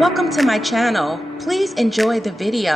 Welcome to my channel. Please enjoy the video.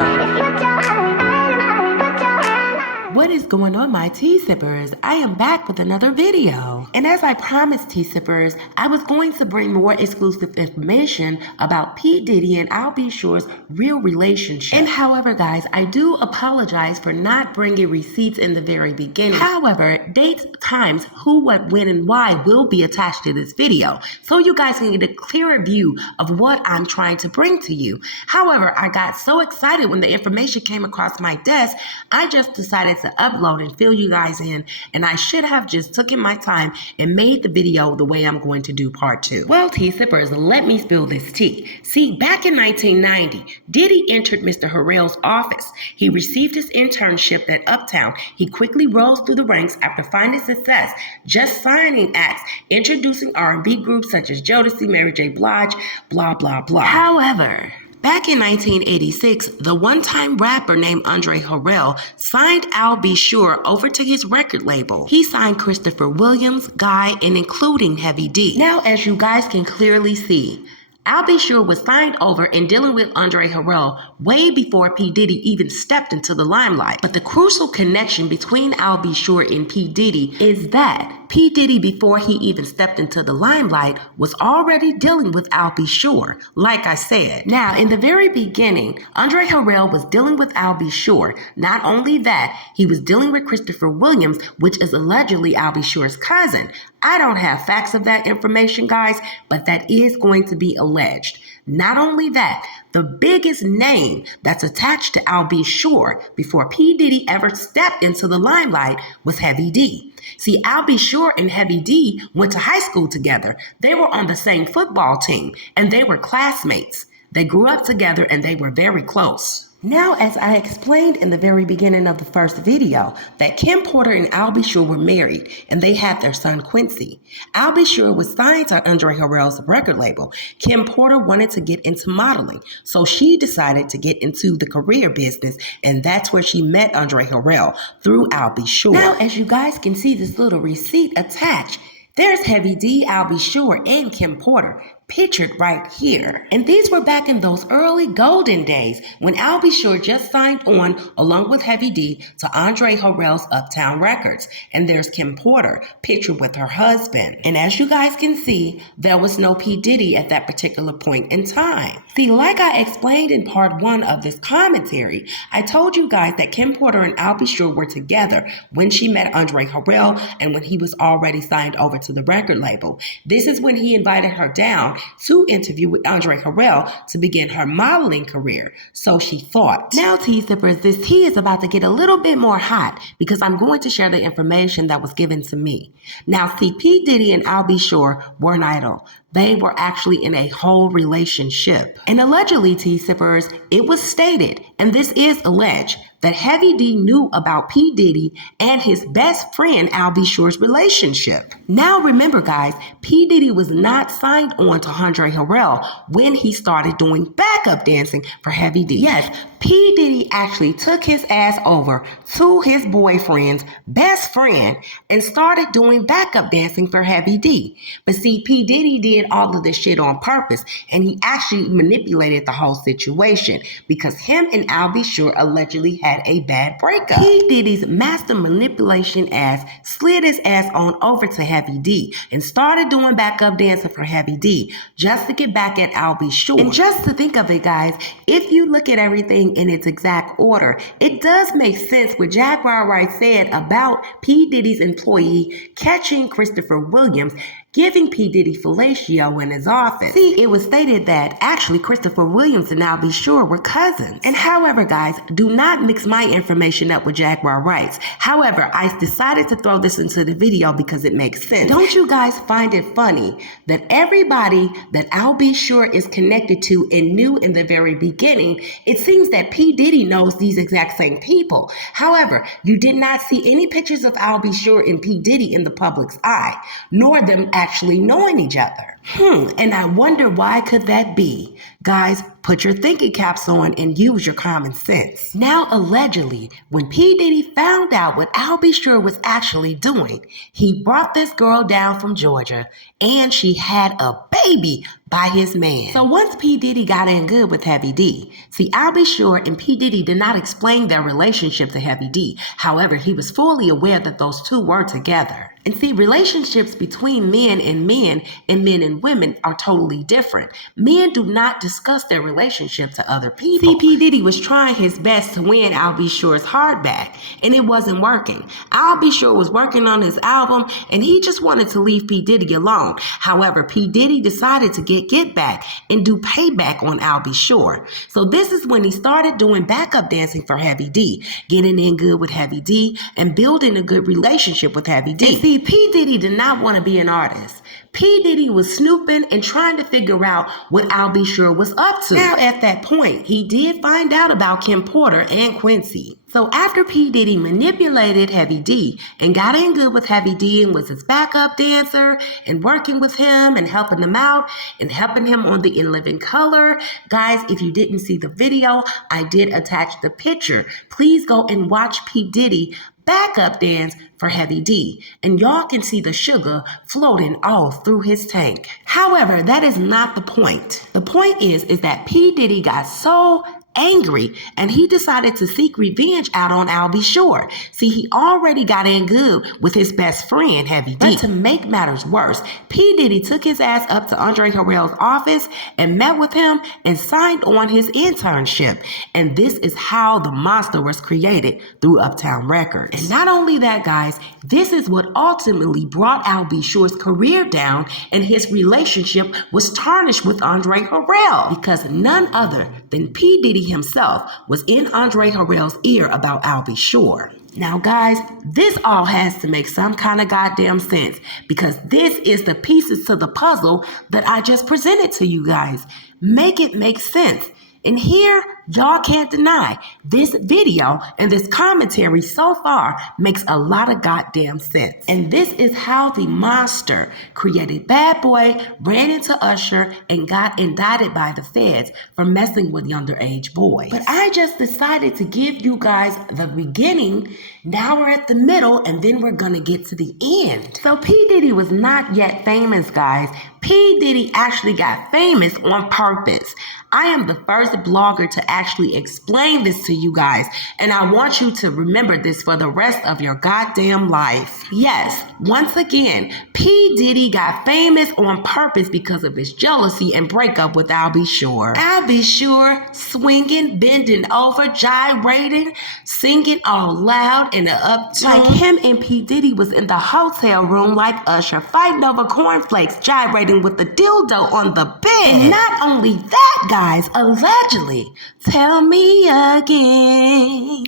What is going on, my tea sippers? I am back with another video. And as I promised, tea sippers, I was going to bring more exclusive information about P. Diddy and I'll Be Sure's real relationship. And however, guys, I do apologize for not bringing receipts in the very beginning. However, dates, times, who, what, when, and why will be attached to this video, so you guys can get a clearer view of what I'm trying to bring to you. However, I got so excited when the information came across my desk, I just decided to upload and fill you guys in, and I should have just taken my time and made the video the way I'm going to do part 2. Well, tea sippers, let me spill this tea. See, back in 1990, Diddy entered Mr. Harrell's office. He received his internship at Uptown. He quickly rose through the ranks after finding success, just signing acts, introducing R&B groups such as Jodeci, Mary J. Blige, blah, blah, blah. However, back in 1986, the one-time rapper named Andre Harrell signed I'll Be Sure over to his record label. He signed Christopher Williams, Guy, and including Heavy D. Now, as you guys can clearly see, I'll Be Sure was signed over and dealing with Andre Harrell way before P. Diddy even stepped into the limelight. But the crucial connection between I'll Be Sure and P. Diddy is that P. Diddy, before he even stepped into the limelight, was already dealing with I'll Be Sure, like I said. Now, in the very beginning, Andre Harrell was dealing with I'll Be Sure. Not only that, he was dealing with Christopher Williams, which is allegedly I'll Be Sure's cousin. I don't have facts of that information, guys, but that is going to be alleged. Not only that, the biggest name that's attached to I'll Be Sure before P. Diddy ever stepped into the limelight was Heavy D. See, I'll Be Sure and Heavy D went to high school together. They were on the same football team, and they were classmates. They grew up together, and they were very close. Now, as I explained in the very beginning of the first video, that Kim Porter and I'll Be Sure were married, and they had their son Quincy. I'll Be Sure was signed to Andre Harrell's record label. Kim Porter wanted to get into modeling, so she decided to get into the career business, and that's where she met Andre Harrell, through I'll Be Sure. Now, as you guys can see this little receipt attached, there's Heavy D, I'll Be Sure, and Kim Porter, pictured right here. And these were back in those early golden days when I'll Be Sure just signed on, along with Heavy D, to Andre Harrell's Uptown Records. And there's Kim Porter, pictured with her husband. And as you guys can see, there was no P. Diddy at that particular point in time. See, like I explained in part 1 of this commentary, I told you guys that Kim Porter and I'll Be Sure were together when she met Andre Harrell and when he was already signed over to the record label. This is when he invited her down to interview with Andre Harrell to begin her modeling career, so she thought. Now, tea sippers, this tea is about to get a little bit more hot because I'm going to share the information that was given to me. Now, see, P. Diddy and I'll Be Sure weren't idle. They were actually in a whole relationship. And allegedly, tea sippers, it was stated, and this is alleged, that Heavy D knew about P. Diddy and his best friend I'll Be Sure's relationship. Now remember, guys, P. Diddy was not signed on to Andre Harrell when he started doing backup dancing for Heavy D. Yes, P. Diddy actually took his ass over to his boyfriend's best friend and started doing backup dancing for Heavy D. But see, P. Diddy did all of this shit on purpose, and he actually manipulated the whole situation because him and I'll Be Sure allegedly had a bad breakup. P. Diddy's master manipulation ass slid his ass on over to Heavy D and started doing backup dancing for Heavy D just to get back at I'll Be Sure. And just to think of it, guys, if you look at everything in its exact order, it does make sense what Jaguar Wright said about P. Diddy's employee catching Christopher Williams giving P. Diddy fellatio in his office. See, it was stated that actually Christopher Williams and I'll Be Sure were cousins. And however, guys, do not mix my information up with Jaguar Wright's. However, I decided to throw this into the video because it makes sense. Don't you guys find it funny that everybody that I'll Be Sure is connected to and knew in the very beginning, it seems that P. Diddy knows these exact same people. However, you did not see any pictures of I'll Be Sure and P. Diddy in the public's eye, nor them actually knowing each other. And I wonder why could that be? Guys, Put your thinking caps on and use your common sense. Now, allegedly, when P. Diddy found out what Al B. Sure was actually doing, he brought this girl down from Georgia and she had a baby by his man. So once P. Diddy got in good with Heavy D, see, Al B. Sure and P. Diddy did not explain their relationship to Heavy D. However, he was fully aware that those two were together. And see, relationships between men and men and women are totally different. Men do not discuss their relationship to other people. See, P. Diddy was trying his best to win Al B. Sure's heart back, and it wasn't working. Al B. Sure was working on his album, and he just wanted to leave P. Diddy alone. However, P. Diddy decided to get back and do payback on Al B. Sure. So this is when he started doing backup dancing for Heavy D, getting in good with Heavy D, and building a good relationship with Heavy D. See, P. Diddy did not want to be an artist. P. Diddy was snooping and trying to figure out what Al B. Sure was up to. Now, at that point, he did find out about Kim Porter and Quincy. So after P. Diddy manipulated Heavy D and got in good with Heavy D and was his backup dancer and working with him and helping him out and helping him on the In Living Color. Guys, if you didn't see the video, I did attach the picture. Please go and watch P. Diddy backup dance for Heavy D, and y'all can see the sugar floating all through his tank. However, that is not the point. The point is that P. Diddy got so angry and he decided to seek revenge out on Al B. Sure. See, he already got in good with his best friend, Heavy D. But to make matters worse, P. Diddy took his ass up to Andre Harrell's office and met with him and signed on his internship. And this is how the monster was created through Uptown Records. And not only that, guys, this is what ultimately brought Al B. Sure's career down, and his relationship was tarnished with Andre Harrell because none other than P. Diddy himself was in Andre Harrell's ear about Al B. Sure. Now, guys, this all has to make some kind of goddamn sense because this is the pieces to the puzzle that I just presented to you guys. Make it make sense. And here, y'all can't deny, this video and this commentary so far makes a lot of goddamn sense. And this is how the monster created BadBoy, ran into Usher, and got indicted by the feds for messing with underage boys. But I just decided to give you guys the beginning. Now we're at the middle, and then we're gonna get to the end. So P. Diddy was not yet famous, guys. P. Diddy actually got famous on purpose. I am the first blogger to actually explain this to you guys, and I want you to remember this for the rest of your goddamn life. Yes, once again, P. Diddy got famous on purpose because of his jealousy and breakup with Al B. Sure. Al B. Sure swinging, bending over, gyrating, singing all loud in an uptone. Like him and P. Diddy was in the hotel room like Usher, fighting over cornflakes, gyrating with the dildo on the bed. And not only that, guys, allegedly, tell me again,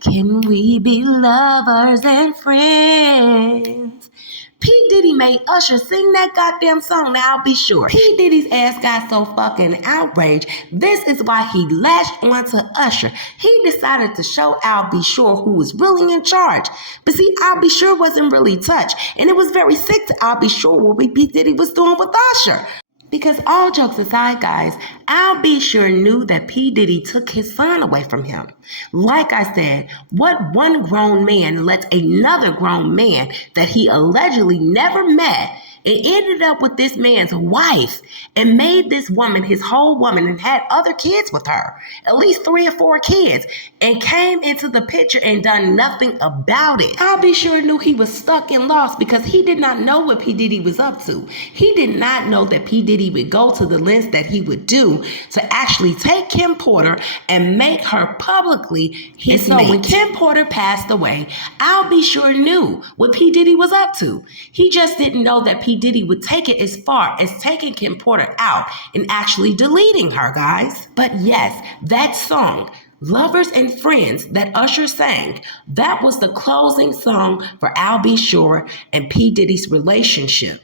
can we be lovers and friends? P. Diddy made Usher sing that goddamn song, now I'll be sure. P. Diddy's ass got so fucking outraged. This is why he lashed onto Usher. He decided to show Al B. Sure who was really in charge. But see, Al B. Sure wasn't really touched. And it was very sick to Al B. Sure what P. Diddy was doing with Usher. Because all jokes aside, guys, Al B. Sure knew that P. Diddy took his son away from him. Like I said, what one grown man lets another grown man that he allegedly never met and ended up with this man's wife and made this woman his whole woman and had other kids with her, at least 3 or 4 kids, and came into the picture and done nothing about it. Al B. Sure knew he was stuck and lost because he did not know what P. Diddy was up to. He did not know that P. Diddy would go to the lengths that he would do to actually take Kim Porter and make her publicly his mate. So when Kim Porter passed away, Al B. Sure knew what P. Diddy was up to. He just didn't know that P. Diddy would take it as far as taking Kim Porter out and actually deleting her, guys. But yes, that song, Lovers and Friends, that Usher sang, that was the closing song for Al B. Sure and P. Diddy's relationship.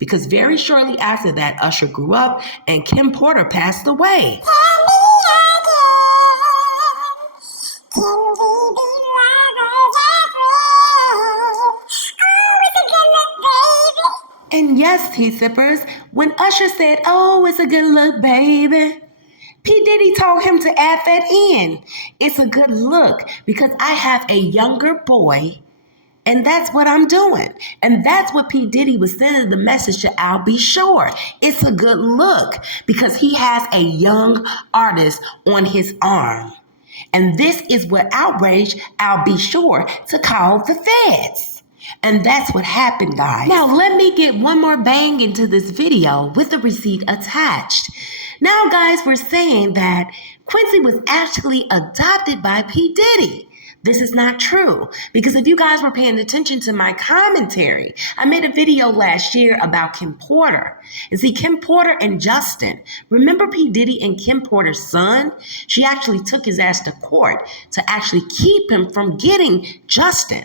Because very shortly after that, Usher grew up and Kim Porter passed away. And yes, tea sippers, when Usher said, "Oh, it's a good look, baby," P. Diddy told him to add that in. It's a good look because I have a younger boy, and that's what I'm doing. And that's what P. Diddy was sending the message to Al B. Sure. It's a good look because he has a young artist on his arm. And this is what outraged Al B. Sure to call the feds. And that's what happened, guys. Now, let me get one more bang into this video with the receipt attached. Now, guys, we're saying that Quincy was actually adopted by P. Diddy. This is not true, because if you guys were paying attention to my commentary, I made a video last year about Kim Porter. And see, Kim Porter and Justin, remember P. Diddy and Kim Porter's son? She actually took his ass to court to actually keep him from getting Justin.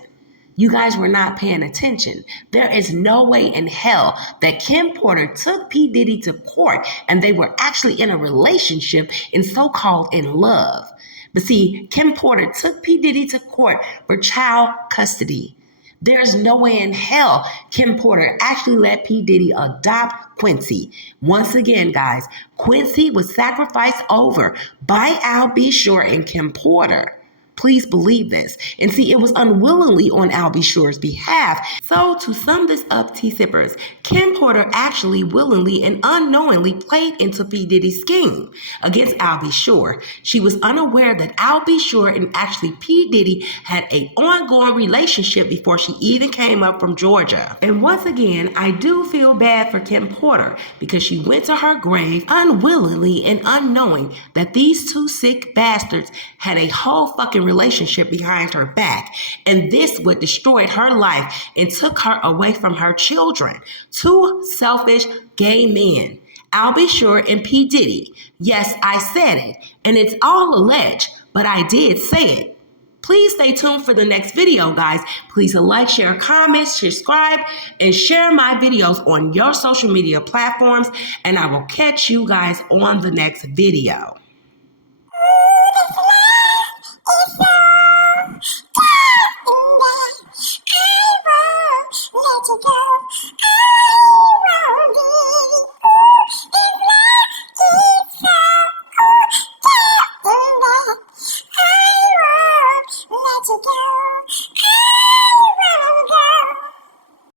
You guys were not paying attention. There is no way in hell that Kim Porter took P. Diddy to court and they were actually in a relationship and so-called in love. But see, Kim Porter took P. Diddy to court for child custody. There's no way in hell Kim Porter actually let P. Diddy adopt Quincy. Once again, guys, Quincy was sacrificed over by Al B. Sure and Kim Porter. Please believe this. And see, it was unwillingly on Al B. Sure's behalf. So to sum this up, T-Sippers, Kim Porter actually willingly and unknowingly played into P. Diddy's scheme against Al B. Sure. She was unaware that Al B. Sure and actually P. Diddy had an ongoing relationship before she even came up from Georgia. And once again, I do feel bad for Kim Porter because she went to her grave unwillingly and unknowing that these two sick bastards had a whole fucking relationship behind her back, and this would destroyed her life and took her away from her children. Two selfish gay men, Al B. Sure and P. Diddy. Yes, I said it, and it's all alleged, but I did say it. Please stay tuned for the next video, guys. Please like, share, comment, subscribe, and share my videos on your social media platforms, and I will catch you guys on the next video.